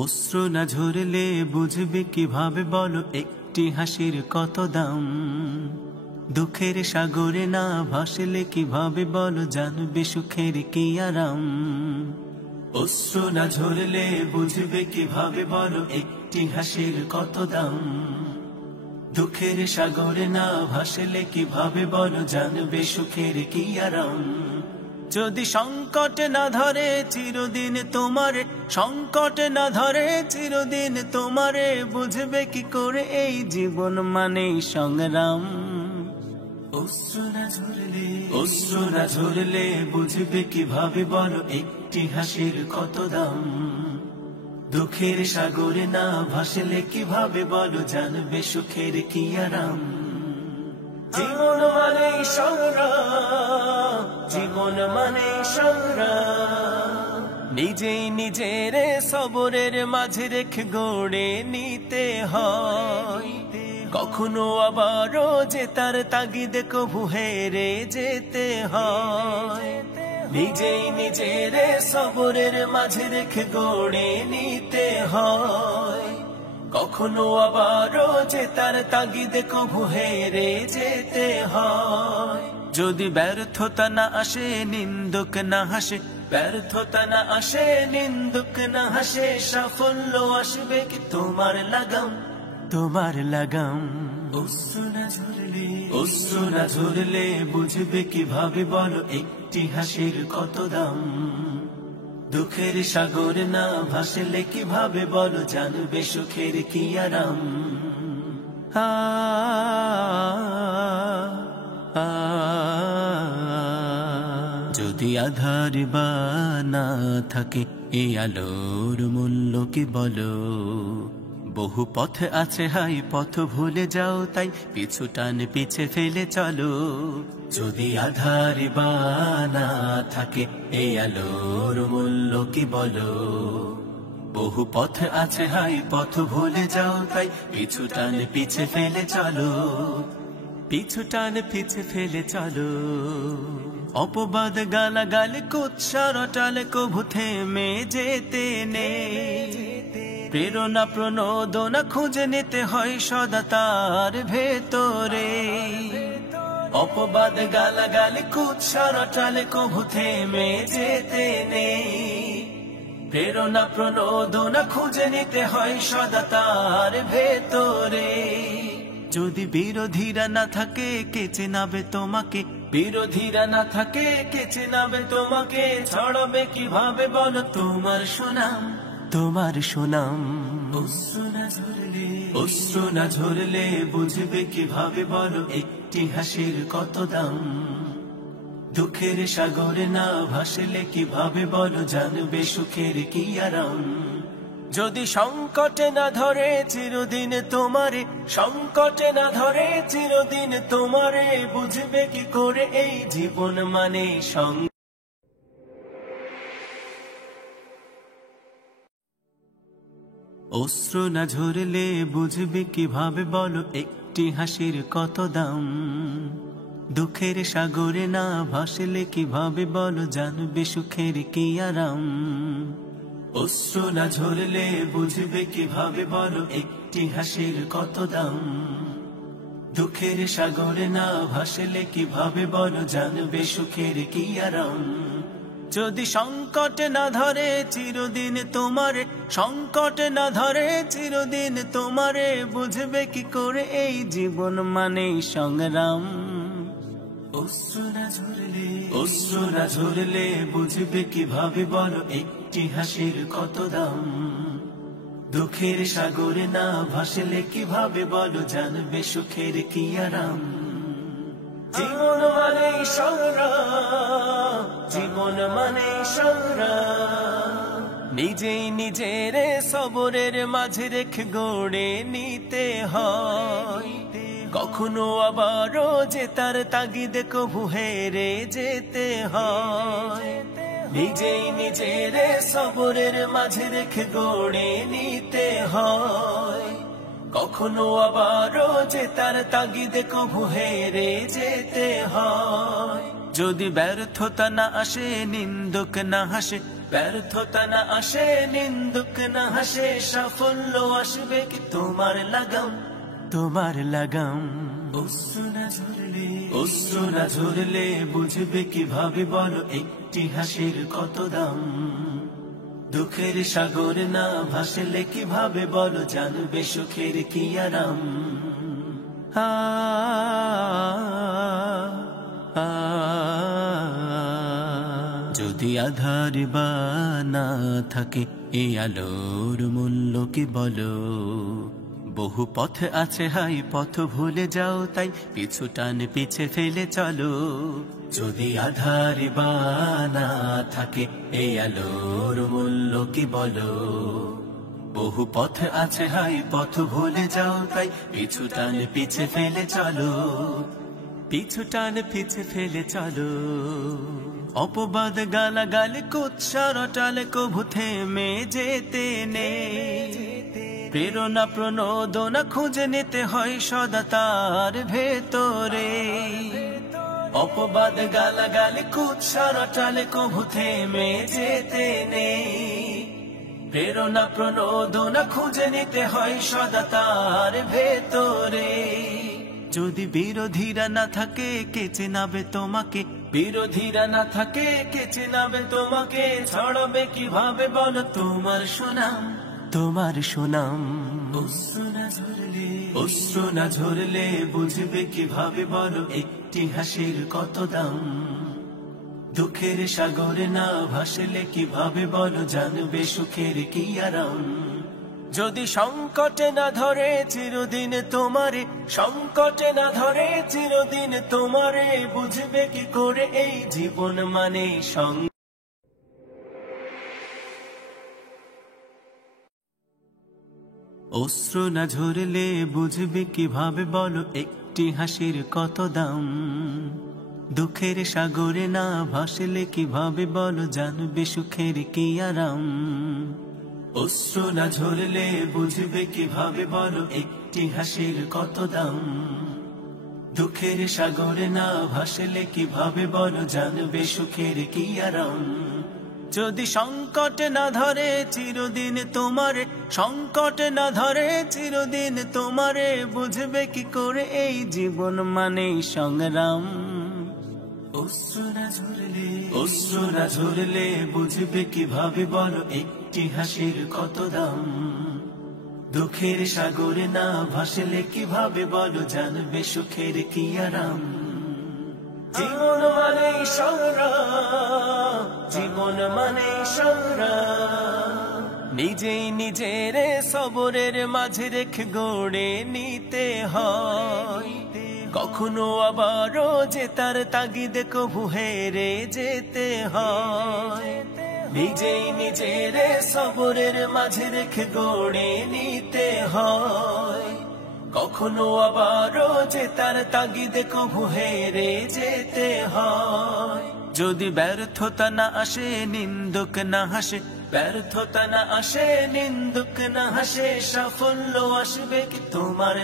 অশ্রু না ঝরলে বুঝবে কিভাবে বলো একটি হাসির কত দাম। দুঃখের সাগরে না ভাসলে কিভাবে বলো জানবে সুখের কি আরাম। অশ্রু না ঝরলে বুঝবে কিভাবে বলো একটি হাসির কত দাম। দুঃখের সাগরে না ভাসলে কিভাবে বলো জানবে সুখের কি আরাম। যদি সংকট না ধরে চিরদিন তোমারে, সংকট না ধরে চিরদিন তোমারে, বুঝবে কি করে এই জীবন মানেই সংগ্রাম। অশ্রু না ঝরলে বুঝবে কিভাবে বলো একটি হাসির কত দাম। দুঃখের সাগরে না ভাসলে কিভাবে বলো জানবে সুখের কি আরাম। জীবন মানে সংগ্রাম, জীবন মানে সংগ্রাম। নিজেই নিজের সবরের মাঝে রেখে গড়ে নিতে হয়। কখনো আবারও যে তার তাগিদে কভু হেরে যেতে হয়। নিজেই নিজের সবরের মাঝে রেখে গড়ে নিতে হয়। কখনো আবারও যে তার তাগিদে কভু হেরে যেতে হয়। যদি ব্যর্থতা না আসে নিন্দুক না হাসে, ব্যর্থতা না আসে নিন্দুক না হাসে, সাফল্য আসবে কি তোমার লাগাম, তোমার লাগাম। অশ্রু না ঝরলে বুঝবে কিভাবে বলো একটি হাসির কত দাম। দুঃখের সাগরে না ভাসলে কিভাবে বলো জানবে সুখের কি আরাম। যদি আধার বা না থাকে এই আলোর মূল্য কি বলো। বহু পথ আছে হাই পথ ভুলে যাও তাই পিছু টান পিছে ফেলে চলো। যদি আধার বা না থাকে এই আলোর মূল্য কি বলো। বহু পথ আছে হাই পথ ভুলে যাও তাই পিছু টান পিছে ফেলে চলো, পিছু টান পিছে ফেলে চলো। অপবাদ গালাগাল কুৎসার টালে কভু থেমে যেতে নেই। প্রেরণা প্রণোদনা খুঁজে নিতে হয় সদা তার ভেতরে। অপবাদ গালাগাল কুৎসার টালে কভু থেমে যেতে নেই। প্রেরণা প্রণোদনা খুঁজে নিতে হয় সদা তার ভেতরে। যদি বিরোধীরা না থাকে কে চেনাবে তোমাকে, বিরোধীরা না থাকে কে চেনাবে তোমাকে, ছড়াবে কিভাবে বলো তোমার সুনাম, তোমার সুনাম। অশ্রু না ঝরলে বুঝবে কিভাবে বলো একটি হাসির কত দাম। দুঃখের সাগরে না ভাসলে কিভাবে বলো জানবে সুখের কি আরাম। যদি সংকট না ধরে চিরদিন তোমারে, সংকট না ধরে চিরদিন তোমারে, বুঝবে কি করে এই জীবন মানে সংগ্রাম। অশ্রু না ঝরলে বুঝবে কিভাবে বলো একটি হাসির কত দাম। দুঃখের সাগরে না ভাসলে কিভাবে বলো জানবে সুখের কি আরাম। অশ্রু না ঝরলে বুঝবে কিভাবে বলো একটি হাসির কত দাম। দুঃখের সাগরে না ভাসলে কিভাবে বলো জানবে সুখের কি আরাম। যদি সংকট না ধরে চিরদিন তোমারে, সংকট না ধরে চিরদিন তোমারে, বুঝবে কি করে এই জীবন মানেই সংগ্রাম। অশ্রু না ঝরলে বুঝবে কিভাবে বলো একটি হাসির কত দাম। দুঃখের সাগরে না ভাসলে কিভাবে বলো জানবে সুখের কি আরাম। জীবন মানে সংগ্রাম, জীবন মানে সংগ্রাম। নিজেই নিজের সবরের মাঝে রেখে গড়ে নিতে হয়। কখনো আবারও যে তার তাগিদে কভু হেরে যেতে হয়। নিজেই নিজের সবরের মাঝে রেখে গড়ে নিতে হয়। কখনো আবারও যে তার তাগিদে কভু হেরে যেতে হয়। যদি ব্যর্থতা না আসে নিন্দুক না হাসে, ব্যর্থতা না আসে, নিন্দুক না হাসে, সাফল্য আসবে কি তোমার লাগাম, তোমার লাগাম। অশ্রু না ঝরলে বুঝবে কিভাবে বলো একটি হাসির কত দাম। দুঃখের সাগর না ভাসলে কিভাবে বলো জানবে সুখের কি আরাম। যদি আধার বা না থাকে এই আলোর মূল্য কি বলো। বহু পথ আছে হাই পথ ভুলে যাও তাই পিছু টান পিছে ফেলে চলো। যদি আধার বা না থাকে এই আলোর মূল্য কি বলো। বহু পথ আছে হাই পথ ভুলে যাও তাই পিছু টান পিছে ফেলে চলো, পিছু টান পিছে ফেলে চলো। অপবাদ গালাগাল কুৎসার টালে কভু থেমে যেতে নেই। প্রেরণা প্রণোদনা খুঁজে নিতে হয় সদা তার ভেতরে। অপবাদ গালাগাল কুৎসার টালে কভু থেমে যেতে নেই। প্রেরণা প্রণোদনা খুঁজে নিতে হয় সদা তার ভেতরে। যদি বিরোধীরা না থাকে কে চেনাবে তোমাকে, বিরোধীরা না থাকে কে চেনাবে তোমাকে। ছড়াবে কিভাবে বলো তোমার সুনাম, তোমার সুনাম। অশ্রু না ঝরলে বুঝবে কিভাবে বলো একটি হাসির কত দাম। দুঃখের সাগরে না ভাসলে কিভাবে বলো জানবে সুখের কি আরাম। যদি সংকটে না ধরে চিরদিন তোমারে, সংকটে না ধরে চিরদিন তোমারে, বুঝবে কি করে এই জীবন মানে অশ্রু না ঝরলে বুঝবে কিভাবে বলো একটি হাসির কত দাম। দুঃখের সাগরে না ভাসলে কিভাবে বলো জানবে সুখের কি আরাম। অশ্রু না ঝরলে বুঝবে কিভাবে বলো একটি হাসির কত দাম। দুঃখের সাগরে না ভাসলে কিভাবে বলো জানবে সুখের কি আরাম। যদি সংকট না ধরে চিরদিন তোমারে, সংকট না ধরে চিরদিন তোমারে, বুঝবে কি করে এই জীবন মানে সংগ্রাম। অশ্রু না ঝরলে বুঝবে কিভাবে বলো একটি হাসির কত দাম। দুঃখের সাগরে না ভাসলে কিভাবে বলো জানবে সুখের কি আরাম। জীবন মানে সংগ্রাম, জীবন মানে সংগ্রাম। নিজেই নিজের সবরের মাঝে রেখে গড়ে নিতে হয়। কখনো আবারও যে তার তাগিদে কভু হেরে যেতে হয়। নিজেই নিজের সবরের মাঝে রেখে গড়ে নিতে হয়। কখনো আবারও যে তার তাগিদে কভু হেরে যেতে হয়। যদি ব্যর্থতা না আসে নিন্দুক না হাসে, ব্যর্থতা না আসে নিন্দুক না হাসে, সাফল্য আসবে কি তোমার